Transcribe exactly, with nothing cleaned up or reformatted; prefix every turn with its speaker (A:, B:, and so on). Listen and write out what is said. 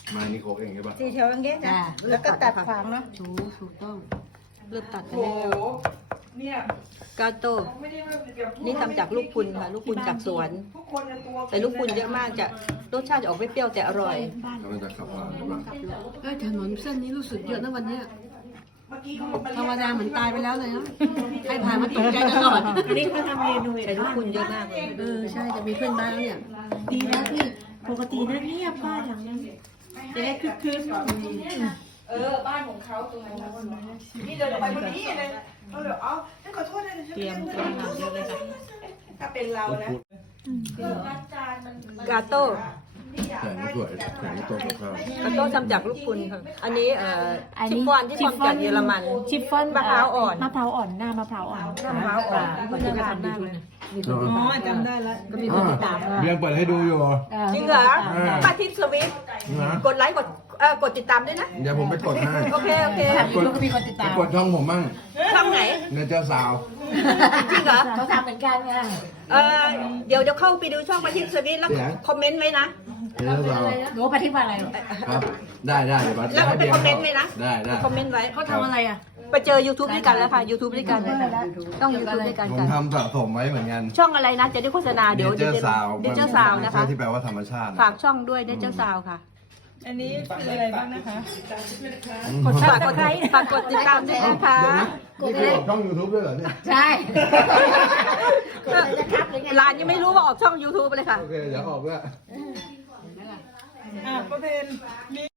A: มานี่โคกเองใช่ปะ
B: สีเขียวอย่างเงี้ยนะแล้วก็ตัดฝางเนาะ
C: ถูกถูกต้องเริ่มตัดกัน
D: โอ้
C: แล้ว
D: โหเนี่ย
C: กาโต้
D: ไม่ได้ว่าเดี๋ยวพูด
C: นี่ทำจากลูกพุนค่ะ ลูกพุนจากสวน
D: ทุกคนในตัว
C: แต่ลูกพุนเยอะมากจะรสชาติจะออกเปรี้ยวๆแต่อร่อย
A: แล้วมันจะขับผ่านใช่ปะ
C: เอ้ยถนนเส้นนี้รู้สึกเยอะนะวันเนี้ย
D: เมื่อกี้เขา
C: ธรรมดาเหมือนตายไปแล้วเลยเนาะใครผ่านมาตกใจตลอด
B: อันนี้เขาทำเมนู
C: ใส่ลูกพุนเยอะมากเลยเออใช่จะมีเพื่อนบ้านแล้วเนี่ย
B: ดีแล้วที่ปกตินั่นเงียบบ้านหลังนั้นจะได้คึกคืน
D: เออบ้านของเขาตรงนั้นนะนี่เดินออกไปคนนี้เลยเราเดี๋ยวเอาฉันขอโทษนะเตรียมเตรียมเยอะเลยค่ะถ้าเป็นเรานะ
C: กาโต้
A: แข่งสวยแข่งตัวกับข้าว
C: กาโต้ทำจากลูกพุนค่ะอันนี้เอ่อชิฟฟ่อนที่ทำจากเยอรมัน
B: ชิฟฟ่อน
C: มะพร้าวอ่อน
B: มะพร้าวอ่อนหน้ามะพร้าวอ่อน
C: มะพร้าวอ่อนก่อนที่จะทำยูทูบนะมีคนติดตาม
B: จำได้แล้ว
C: ก็มีคนติดตาม
A: เบียงเปิดให้ดูอยู่
C: จริงเหรอป้าทิพย์สวิฟ
A: นะ
C: กดไลค์กดเอ่อกดติดตามด้วยนะ
A: เดี๋ยวผมไปกดให้
C: โอเคโอเค
A: กดก็มีคนติดตามไปกดช่องผมมั่ง
C: ช่องไหน
A: เนเจอร์สาว
C: จริงเหรอ
B: เขาทำเหมือนกันไง
C: เออเดี๋ยวเดี๋ยวเข้าไปดูช่องป้าทิพย์สวิฟแล้วคอมเมนต์ไว้นะ
A: เนเจอร์สาว
B: รู้ปฏิบัติอะไร
A: ครับ ได้ได้เดี๋ยวบัส
C: แล้ว
A: ให้
C: ไป
A: เบียง
C: คอมเมนต์ไว้นะ
A: ได้ได้
C: คอมเมนต์ไว้
B: เขาทำอะไรอ่ะ
C: ไปเจอ YouTube ด้วยกันแล้วค่ะ YouTube ด้วยกันต้อง YouTube ด้วยกัน
A: ผม
C: กัน
A: ทำสะสมไว้เหมือนกัน
C: ช่องอะไรนะจะได้โฆษณา
A: เน
C: เดี๋ยว
A: เจอร์สาว
C: เดเจอร์ซาวนะคะ
A: ที่แปลว่าธรรมชาติ
C: ฝากช่องด้วยเดเจอร์ซาวค่ะ
B: อันนี้คืออะไรบ้างนะคะ
C: กดฝากกดฝากกดติดตามด้วยนะคะ
A: นี่คือออกช่องยูทูบด้วยเหรอเนี่ย
B: ใช่
C: ร้านยังไม่รู้ว่าออกช่อง YouTube เลยค่ะ
A: โอเคเดี๋ยวออกด้วย
B: อ่ะประเพณ